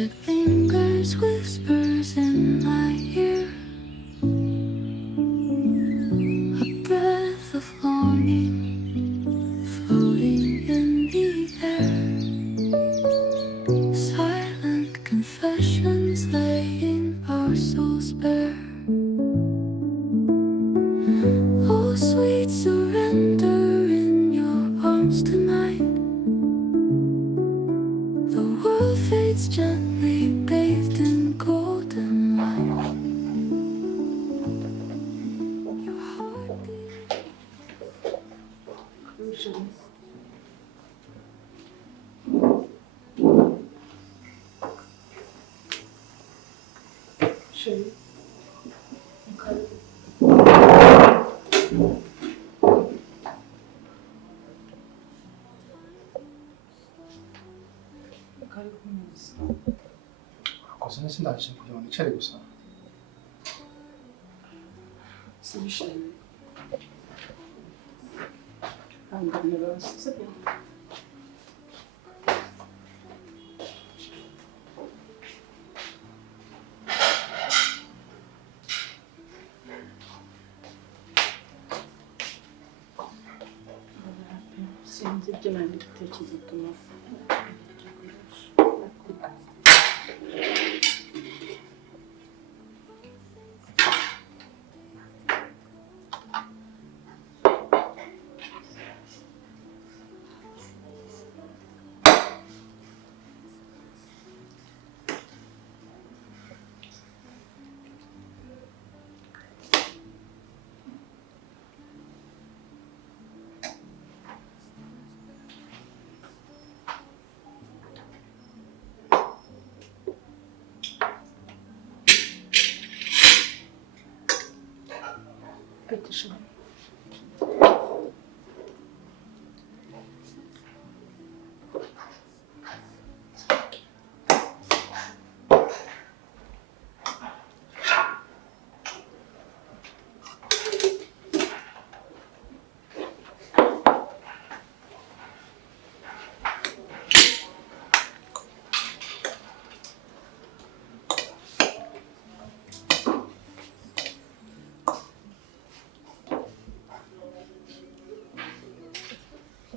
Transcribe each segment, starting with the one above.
magic fingers, whispers in my ear, a breath of longing floating in the air, silent confessions laying our souls bare. Oh, sweet surrender in your arms tonight. The world fades gently, bathed in golden light. Your heartbeat. Chérie. Cosa ne senti? Vogliamo iniziare questo? Sì, chérie. Allora, sappiamo. Sinzi ibyo nari gutekereza utuma petition.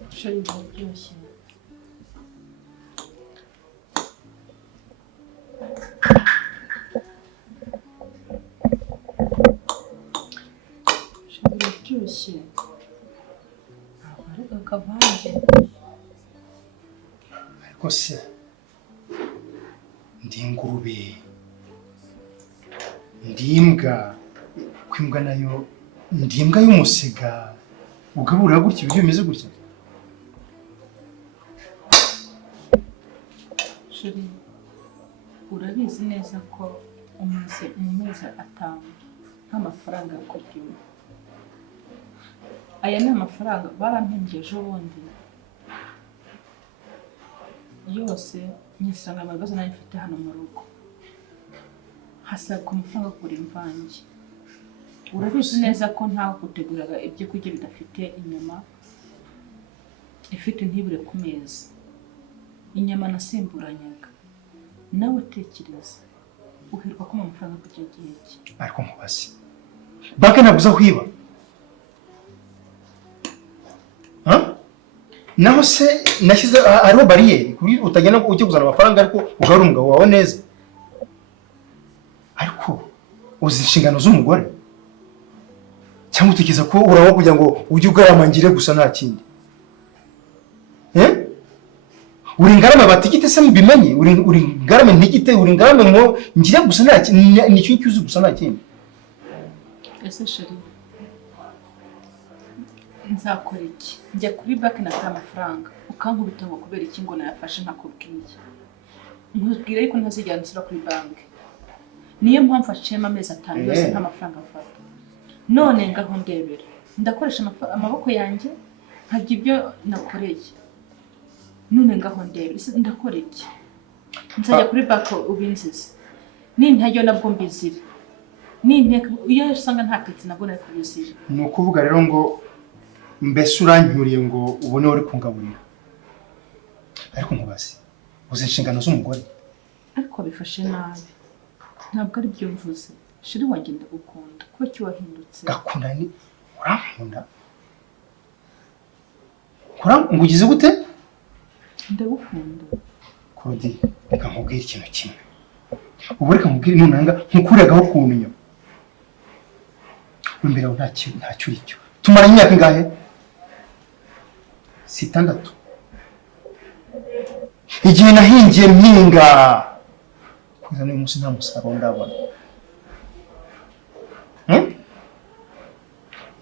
Chérie, biraryoshye. Chérie, biraryoshye. Ntabwo ari akavange. Ariko se ndi ingurube, ndi imbwa, ko imbwa nayo ndi imbwa y'umusiga ugaburira gutya ibiryo bimeze gutya. Chérie, urabizi neza ko umaze mu mezi 5 nta mafaranga yo kurya. Aya ni amafaranga barampembye ejo bundi yose nyisanga amabazo nayo mfite hano mu rugo, hasabwa amafaranga yo kugura imvange. Urabizi neza ko ntawe guteguraga ibyo kurya bidafite inyama, ifite ntibure ku meza. Inyama nasimburanyaga, nawe utekereza uhirwa ko amafaranga kujya gihe ki. Ariko nkubaze bake naguza kwiba, naho se nashyize ariho bariyeri kuri utagenda ujye kuzana amafaranga ariko ugarura umugabo wawe neza. Ariko uzi inshingano z'umugore cyangwa utekereza ko uraho kugira ngo ujye ugaramangire gusa nta kindi? Uri ngarame batigite se mubimenye, uri ngarame ntigite, uri ngarame ngo ngira gusa nta nicyo cyuzi gusa nta kindi. Ese chérie, nzakora iki? Njya kuri banki nakora amafaranga ukankubita ngo kubera iki ngo nayafashe ntakubwiye. Nkubwire ariko ntazijyana nsura kuri banki. Niyo mpamvu aciyemo amezi 5 yose nta mafaranga afata. None ngaho ndebera, ndakoresha amaboko yanjye nkajya ibyo nakoreye. None ngaho ndebera, ndakora iki? Nzajya kuri banki ubinzize. Nintajyo nabwo mbizire. Ninteka iyo usanga nta kiti nabwo nari kubizire. Ni ukuvuga rero ngo mbese uranyuriye ngo ubone uri kungaburira. Ariko nkubaze uzi inshingano z'umugore. ariko wabifashe nabi. Ntabwo ari byo mvuze. Sheri wanjye ndagukunda. Kuko cyo wahindutse. Gakunda ni urankunda? Ngugize gute? Ndagukunda. Kodi, reka nkubwire ikintu kimwe. Ubu reka nkubwire nunanga nkukuragaho kunyo. Imbere aho ntacyo uricyo. Tumara imyaka ingahe? 6. Igihe nahingiye mpinga. Kugeza n'uyu munsi nta musaruro ndabona.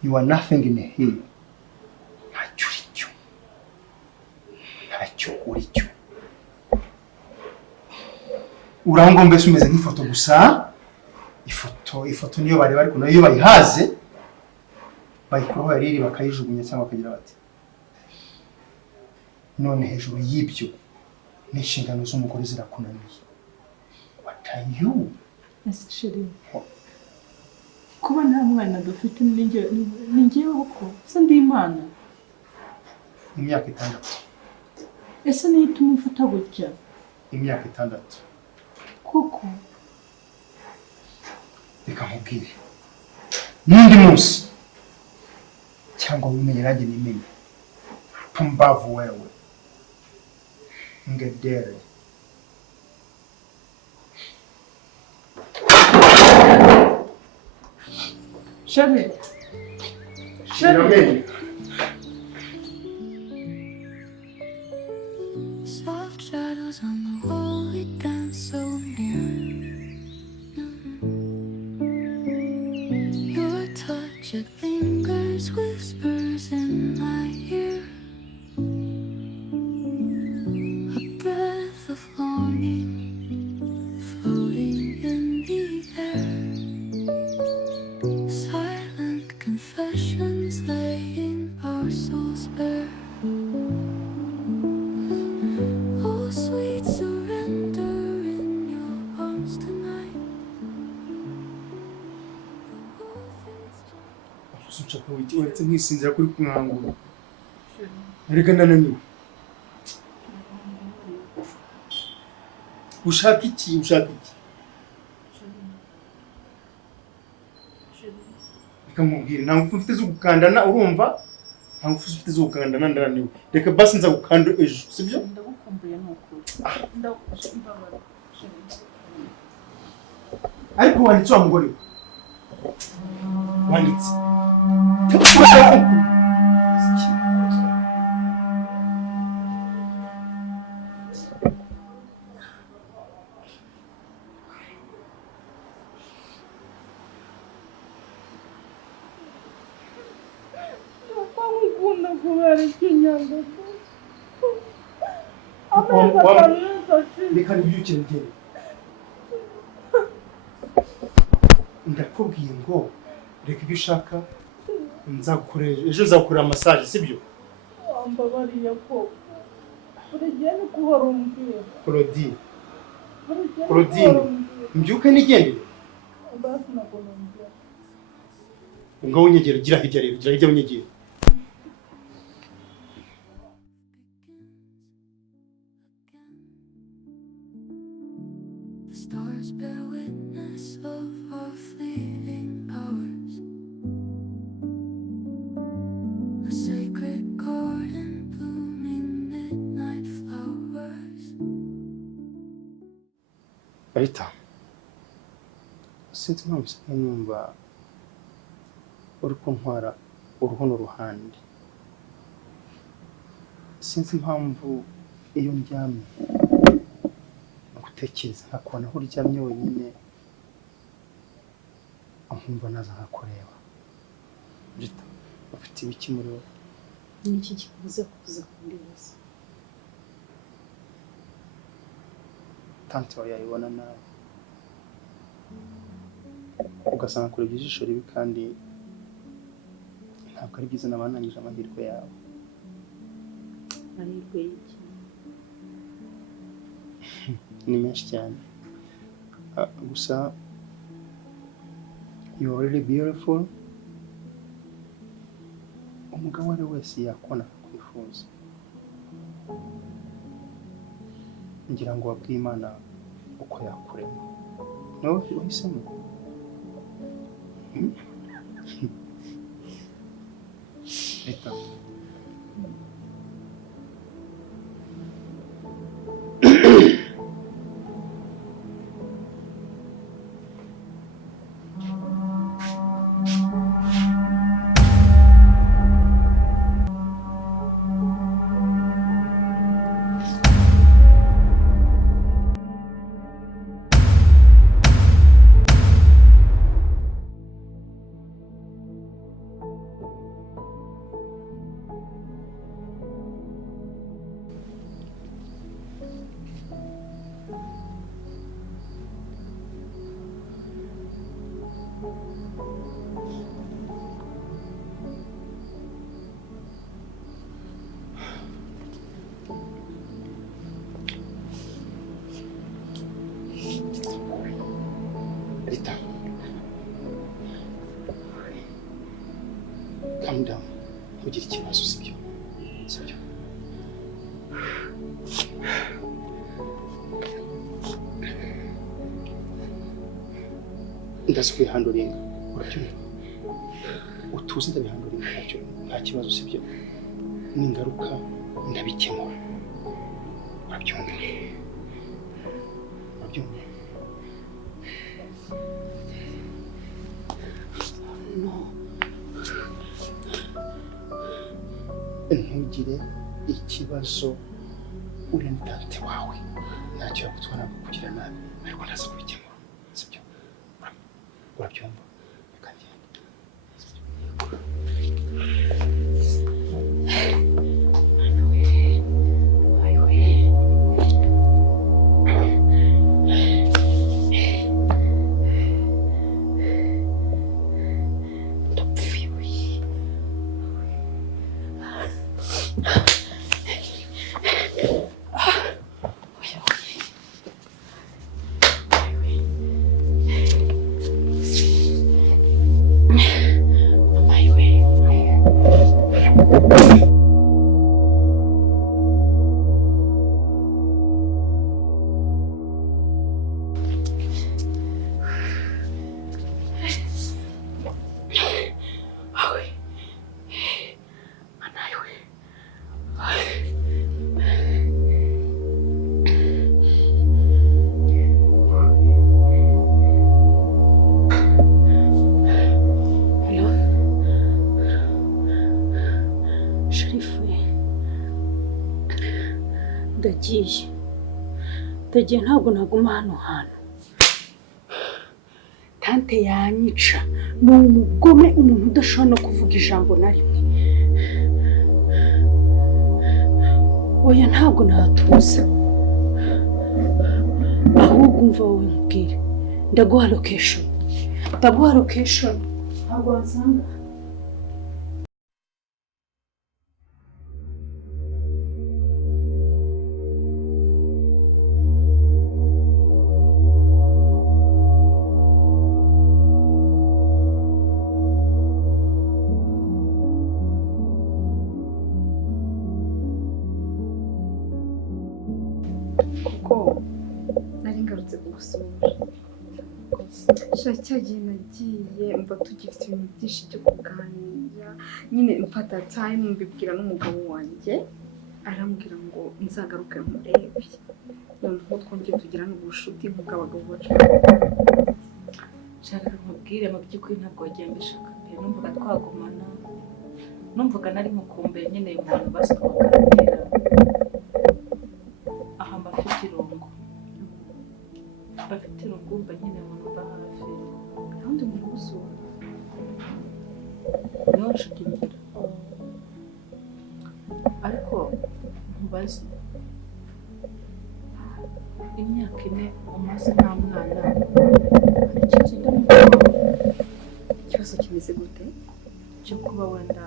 You are nothing in here. Ntacyo uricyo. Uraho mbese umeze nk'ifoto gusa. Ifoto niyo bari ariko nayo bayihaze. Bayikuraho yariri bakayijugunya cyangwa bakagira bati. None hejuru y'ibyo n'inshingano z'umugore zirakunaniye. What are you? Ese Sheri. Kuba nta mwana dufite ningewe uko se ndi Imana. Imyaka 6. Ese niyo ituma umfata gutya? Imyaka 6. Kuko reka nkubwire. N'undi munsi cyangwa wimenye nanjye nimenye. Pumbavu wewe. Ngedere. Sheri. Soft shadows on the wall, we dance so near. Your touch, it lingers, whispers in my ear. A breath of longing, floating in the air. Silent confessions laying our souls bare. Oh, sweet surrender in your arms tonight. Ushaka wiki uretse nkisinzira kuri kumwangura. Ariko nananiwe. Ushaka iki? Reka mubwire nta ngufu mfite zo gukandana urumva? Nta ngufu mfite zo gukandana ndaraniwe. Reka basi nza gukanda ejo, sibyo? Ndagukumbuye nuko. Ndagufasha imbabara. Ariko wanditse wa mugore. Wanditse. Reka nibyukire ngere. Ndakubwiye ngo reka ibyo ushaka nzagukorera ejo nzagukorera massage sibyo? Wambabariye ko. Urugendo kuhora umbwira. Claudine. Mbyuke nigendere. Basi nabona mbya. Ngo unyegera gira hirya rero, gira hirya unyegera. The stars bear witness of our fleeting hours. A sacred garden blooming midnight flowers. Rita. Sinzi mpamvu numva uri kuntwara uruhono ruhande. Sinzi impamvu iyo ndyamye gutekereza nkakubona aho uryamye wenyine nkumva naza nkakureba. Rita, ufite ibiki muri wowe? Niki kikubuza kuza kundibaza? Tante wawe yayibona nawe ugasanga kurebye ijisho ribi kandi ntabwo ari byiza nabanangije amahirwe yawe. Amahirwe y'iki? Ni menshi cyane. Gusa you are really beautiful. Umugabo ari wese yakona kwifuza. Ngira ngo wabwiye Imana yakurema nawe uhisemo Rita Rita, calm down. Ntugire ikibazo sibyo? Sibyo? Ndazi kwihanduringa. Urabyumva? Utuze ndabihanduringa ntacyo nta kibazo sibyo? Ningaruka ndabikemura. Urabyumva? Urabyumva? No. Ntugire ikibazo uri mutante wawe. Ntacyo yagutwara kugira nabi. Ariko ndaza kubikemura. Sibyo? Urabyumva? Reka ngende. Ndagiye ntabwo naguma hano hantu. Tante yanyica ni umugome, umuntu udashobora no kuvuga ijambo na rimwe. Oya ntabwo natuza. Ahubwo umva wowe nkubwire. Ndaguha location. Ntabwo wansanga. cyagiye nagiye mba tugifite ibintu byinshi byo kuganira nyine mfata time mbibwira n'umugabo wanjye arambwira ngo nzagaruke murebe noneho twongeye tugira n'ubushuti nk'uko abagabo bacu. Nshaka nkubwire mu by'ukuri ntabwo wagiye mbishaka pe, numvaga twagumana, numvaga nari mukumbuye nyine umuntu basi tukaganira aha mbafite irungu mba nyine umuntu mba hafi kandi umuntu usura niyo nshuti ngira. Ariko ntubaze imyaka ine umaze nta mwana, hari ikibazo ndamubona. Ikibazo kimeze gute? Cyo kuba wenda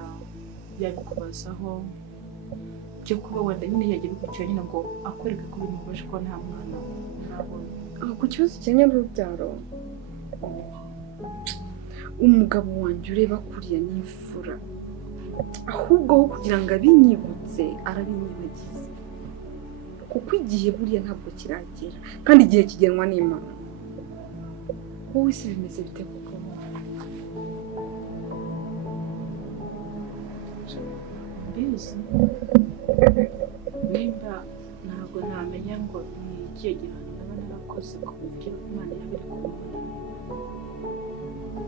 yabikubazaho, cyo kuba wenda nyine yagira icyo nyine ngo akwereke ko bimubaje ko nta mwana nabona. Ku kibazo kijyanye n'urubyaro, umugabo wanjye ureba kuriya n'imfura, ahubwo aho kugira ngo abinyibutse arabinyibagiza. kuko igihe buriya ntabwo kiragera kandi igihe kigenwa n'Imana. Wowe se bimeze bite koko? Bizi nimba ntabwo namenya ngo ni ikihe gihano naba narakoze ku buryo Imana yaba iri kumubona.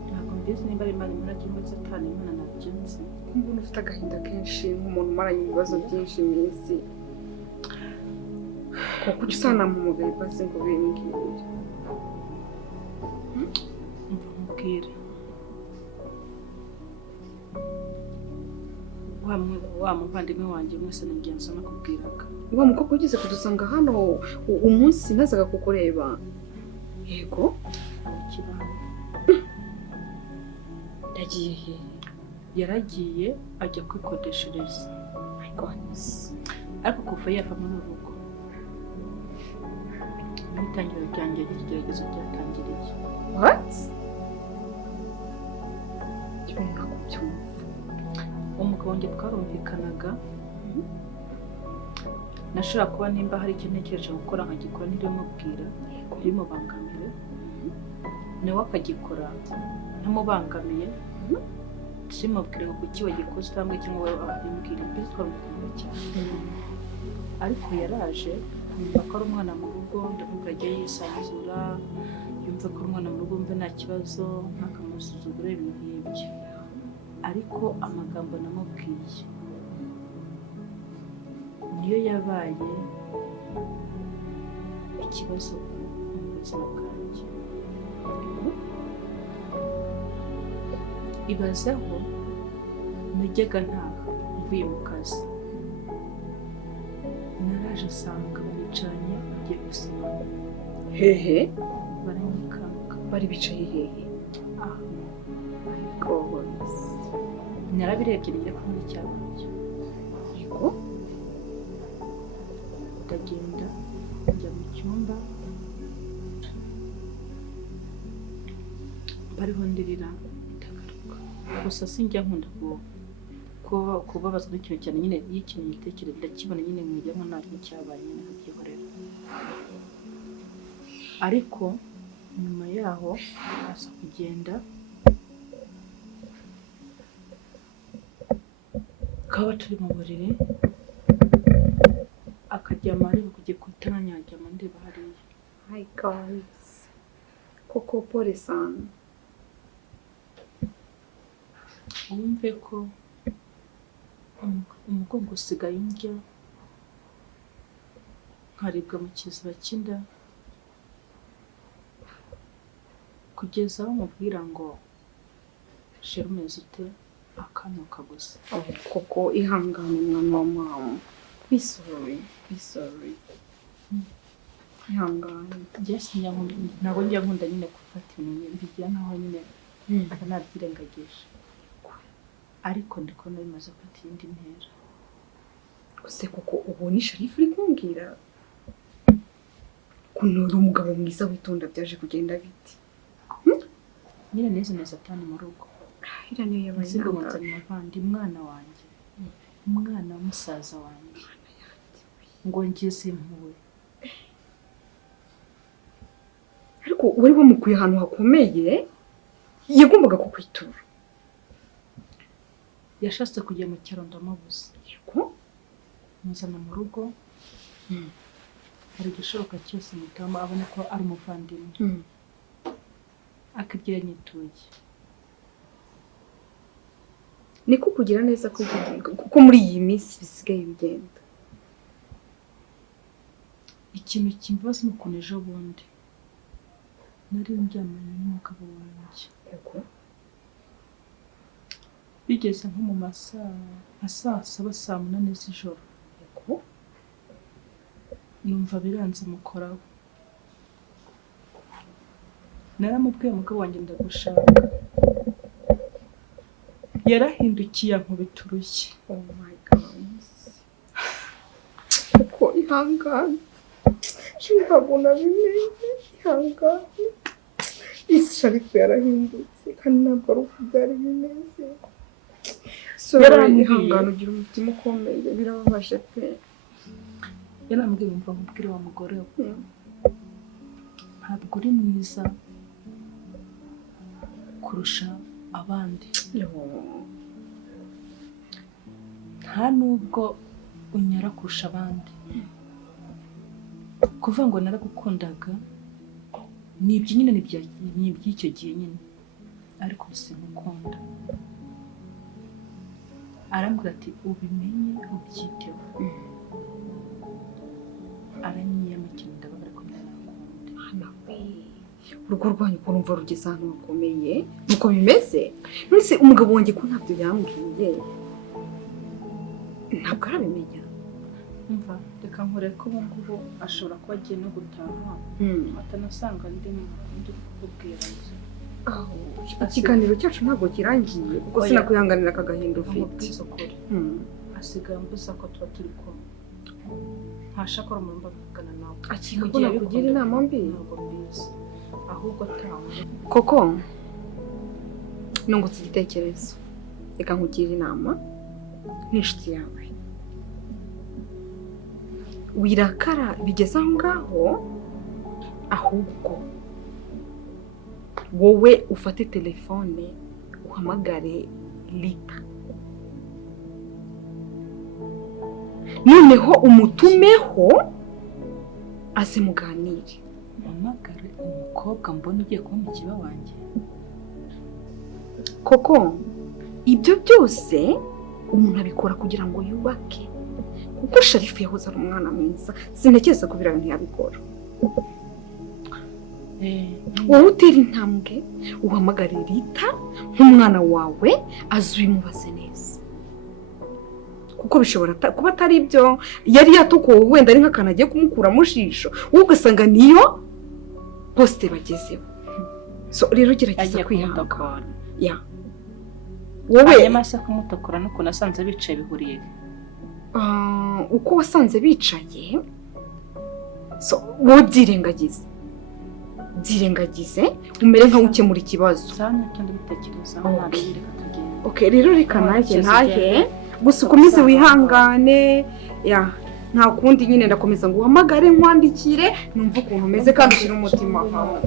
Ntabwo mbizi nimba ari Imana imana cyangwa Satani Imana ntabyo nzi. Mbona ufite agahinda kenshi nk'umuntu umaranye ibibazo byinshi iminsi. Kuko usana mu mubiri bazi ngo bimbwire. Mubwire. Wa muvandimwe wanjye mwese n'ingenzi nakubwiraga. Wa mukobwa ugeze kudusanga hano umunsi nazaga kukureba. Yego? Ikibano. Yagiye he? Yaragiye ajya kwikodeshereza. My God. Ariko kuva yava muri urugo. N'itangiro ryanjye ry'ikigeragezo ryatangiriye. What? Cyumva kubyumva. Umugabo wanjye twarumvikanaga. Nashobora kuba nimba hari ikintu ntekereje gukora nkagikora ntirimubwira, ntibimubangamire. Nawe akagikora ntamubangamiye. Simubwire ngo kuki wagikoze cyangwa cyangwa abimbwira mbese twarumvikanaga cyane. Ariko yaraje yumva ko ari umwana mu rugo, ndavuga ajya yisanzura, yumva ko ari umwana mu rugo mve nta kibazo, ntakamusuzugure ibintu nk'ibyo. Ariko amagambo namubwiye niyo yabaye ikibazo mu buzima bwanjye. Ibazaho najyaga ntaha mvuye mu kazi, naraje asanga baricaranye bagiye gusomana. Hehe? Baranyikanga. Bari bicaye hehe? Ah, my God. narabirebye njya kumwe cyabyo. Yego? Ndagenda njya mu cyumba bariho ndirira ndagaruka. Gusa sinjya nkunda kubabaza n'ikintu cyane nyine y'ikintu gitekereza ndakibona nyine mwijyamo nta kintu cyabaye nyine nkabyihorera. Ariko nyuma yaho aza kugenda kaba turi mu buriri akaryama areba ku gikuta nanyaryama ndeba hariya. My God. Koko pole sana. Wumve ko umugongo usigaye undya, nkaribwa mu kiziba cy'inda, kugeza aho mubwira ngo shira umeze ute akanuka gusa. Koko ihangane mwana wa mama. Be sorry. Ihangane. Ntabwo njya nkunda nyine gufata ibintu bigira nkaho nyine aba nabyirengagije. Ariko ndikubona bimaze gufata iyindi ntera. Gusa koko ubu ni Sharifu uri kumbwira ukuntu uri umugabo mwiza witonda byaje kugenda biti? Nyine neza neza atani mu rugo. Ira niyo yabaye intandaro. Muvandi umwana wanjye, umwana w'umusaza wanjye ngo ngeze impuhwe. Ariko wari wamukuye ahantu hakomeye, yagombaga kukwitura. Yashatse kujya mu cyaro ndamubuza. Yego? Muzana mu rugo. Hari igishoboka cyose mutama abona ko ari umuvandimwe. Akagira nyituye. Niko kugira neza kuko muri iyi minsi bisigaye bigenda. Ikintu kimbaza ni ukuntu ejo bundi nari ndyamanye n'umugabo wanjye. Yego? Bigeze nko mu saa 7 z'ijoro. Yego? Numva biranze mukoraho. Naramubwiye umugabo wanjye ndagushaka. Yarahindukiye ankubita urushyi. Oh my God. Kuko ihangane. Ntabona bimeze. Ihangane. Isi Sharifu yarahindutse kandi ntabwo ari uko byari bimeze. Ihangane ugira umutima ukomeye, birababaje pe. yarambwiye umva mubwire wa mugore we ntabwo uri mwiza kurusha abandi nta nubwo unyara kurusha abandi kuvuga ngo naragukundaga ni ibyo nyine ni iby'icyo gihe nyine ariko simukunda arambwira ati ubimenye ubyiteho aranyiyama cyane ndababara ko ntarakunda urugo rwanyu ko rumva rugeze ahantu rukomeye nuko bimeze none umugabo wanjye ko ntabyo yambwiye ntabwo arabimenya umva reka nkore ko ubu ngubu ashobora kuba agiye no gutaha atanasanga ndi kukubwira nzi ikiganiro cyacu ntabwo kirangiye kuko sinakwihanganira aka gahinda ufite asigaye mbuza ko tuba turi kumwe ntashaka ko murumva kuvugana nawe akikubona kugira inama mbi ntabwo mbizi ahubwo atawe koko nungutse igitekerezo reka nkugire inama n'inshuti yawe wirakara bigeze aho ngaho ahubwo wowe ufate telefone uhamagare Lita noneho umutumeho aze muganire uhamagare umukobwa mbona ugiye kuba mukiba wanjye koko ibyo byose umuntu abikora kugira ngo yubake kuko Sharifu yahoze ari umwana mwiza sintekereza ko biriya ntiyabikora wowe utera intambwe uhamagare Lita nk'umwana wawe azubimubaze neza kuko bishobora kuba atari ibyo yari yatukuwe wenda ari nk'akantu agiye kumukuramo ijisho wowe ugasanga niyo poste bagezeho so rero gerageza kwihangana wowe yamasa kumutakura nuko nasanze bicaye bihuriye uko wasanze bicaye so wowe byirengagize umere nkaho ukemura ikibazo okay rero reka nanjye ntahe gusa ukomeze wihangane nta kundi nyine ndakomeza ngo uhamagare nkwandikire numva ukuntu umeze kandi ushyire umutima hamwe